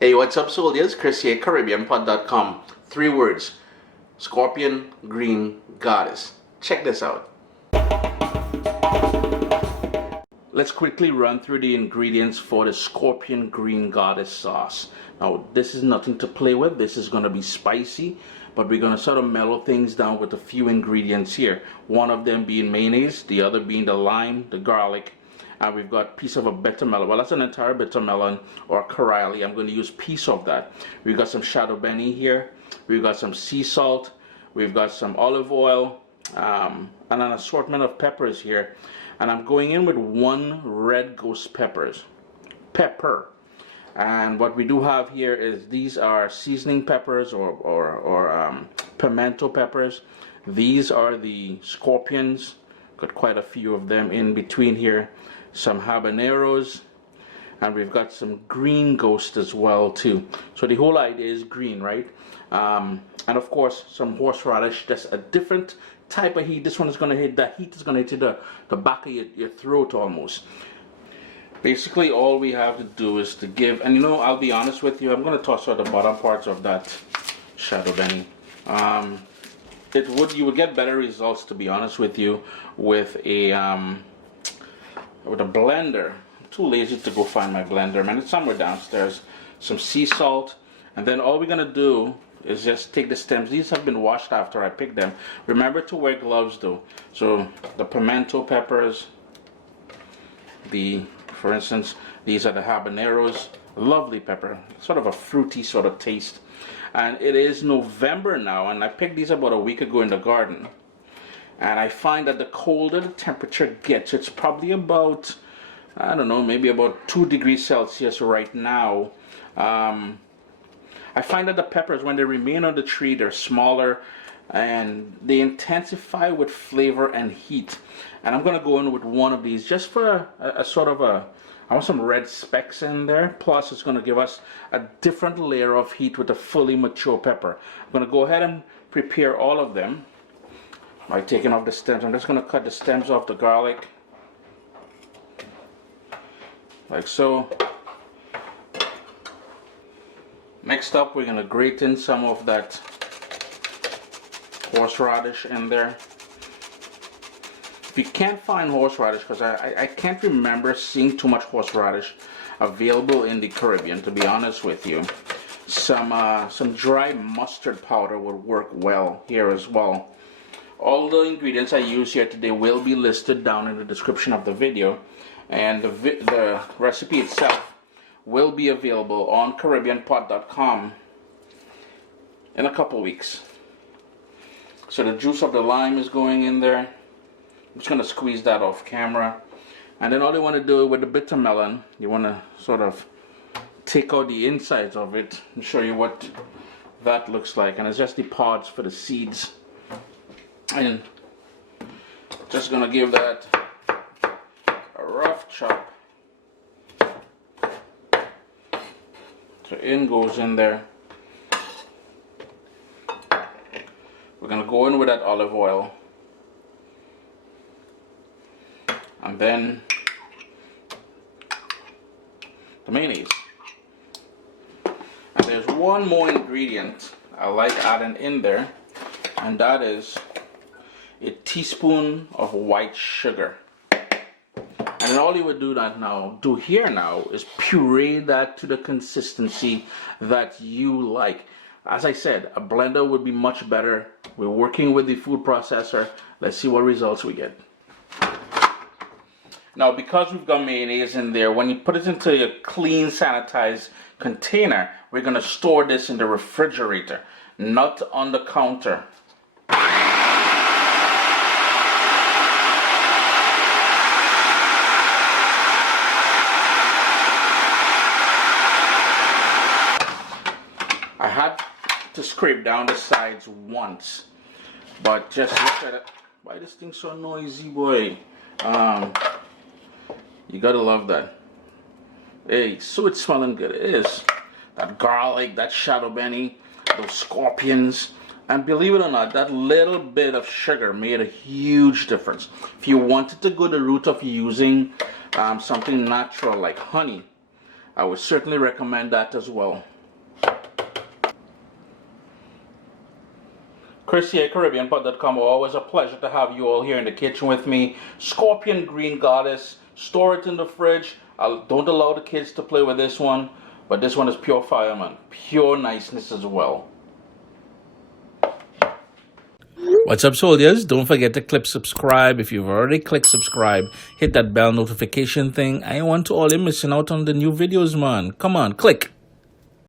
Hey, what's up, soldiers? Chris here, caribbeanpot.com. 3 words: scorpion green goddess. Check this out. Let's quickly run through the ingredients for the scorpion green goddess sauce. Now, this is nothing to play with. This is going to be spicy, but we're going to sort of mellow things down with a few ingredients here. One of them being mayonnaise, the other being the lime, the garlic, and we've got a piece of a bittermelon. Well, that's an entire bittermelon or Karali. I'm going to use a piece of that. We've got some shado beni here. We've got some sea salt. We've got some olive oil and an assortment of peppers here. And I'm going in with 1 red ghost pepper. And what we do have here is these are seasoning peppers or pimento peppers. These are the scorpions. Got quite a few of them in between here. Some habaneros, and we've got some green ghost as well too. So the whole idea is green, right? And of course some horseradish. That's a different type of heat. This one is going to hit, that heat is going to hit the back of your throat almost. Basically all we have to do is to give, and I'll be honest with you, I'm going to toss out the bottom parts of that shado beni. You would get better results, to be honest with you, with a blender. I'm too lazy to go find my blender, man. It's somewhere downstairs. Some sea salt, and then all we're gonna do is just take the stems. These have been washed after I picked them. Remember to wear gloves though. So the pimento peppers, for instance, these are the habaneros. Lovely pepper, sort of a fruity sort of taste. And it is November now, and I picked these about a week ago in the garden. And I find that the colder the temperature gets, it's probably about, I don't know, maybe about 2 degrees Celsius right now. I find that the peppers, when they remain on the tree, they're smaller and they intensify with flavor and heat. And I'm going to go in with one of these just for a sort of I want some red specks in there. Plus it's going to give us a different layer of heat with a fully mature pepper. I'm going to go ahead and prepare all of them by taking off the stems. I'm just going to cut the stems off the garlic like so. Next up, we're going to grate in some of that horseradish in there. If you can't find horseradish, because I can't remember seeing too much horseradish available in the Caribbean, to be honest with you, some dry mustard powder would work well here as well. All the ingredients I use here today will be listed down in the description of the video, and the recipe itself will be available on caribbeanpot.com in a couple weeks. So the juice of the lime is going in there. I'm just going to squeeze that off camera. And then all you want to do with the bittermelon, you want to sort of take out the insides of it and show you what that looks like. And it's just the pods for the seeds. And just going to give that a rough chop. So in goes in there. We're going to go in with that olive oil. And then the mayonnaise. And there's one more ingredient I like adding in there, and that is a teaspoon of white sugar. And then all you would do here now is puree that to the consistency that you like. As I said, a blender would be much better. We're working with the food processor. Let's see what results we get. Now, because we've got mayonnaise in there, when you put it into a clean, sanitized container, we're going to store this in the refrigerator, not on the counter. I had to scrape down the sides once, but just look at it. Why this thing so noisy, boy? You gotta love that. Hey, so it's smelling good. It is. That garlic, that shado beni, those scorpions. And believe it or not, that little bit of sugar made a huge difference. If you wanted to go the route of using something natural like honey, I would certainly recommend that as well. Chris here, caribbeanpot.com. Always a pleasure to have you all here in the kitchen with me. Scorpion Green Goddess. Store it in the fridge. Don't allow the kids to play with this one. But this one is pure fire, man. Pure niceness as well. What's up, soldiers? Don't forget to click subscribe. If you've already clicked subscribe, hit that bell notification thing. I want to all you missing out on the new videos, man. Come on, click.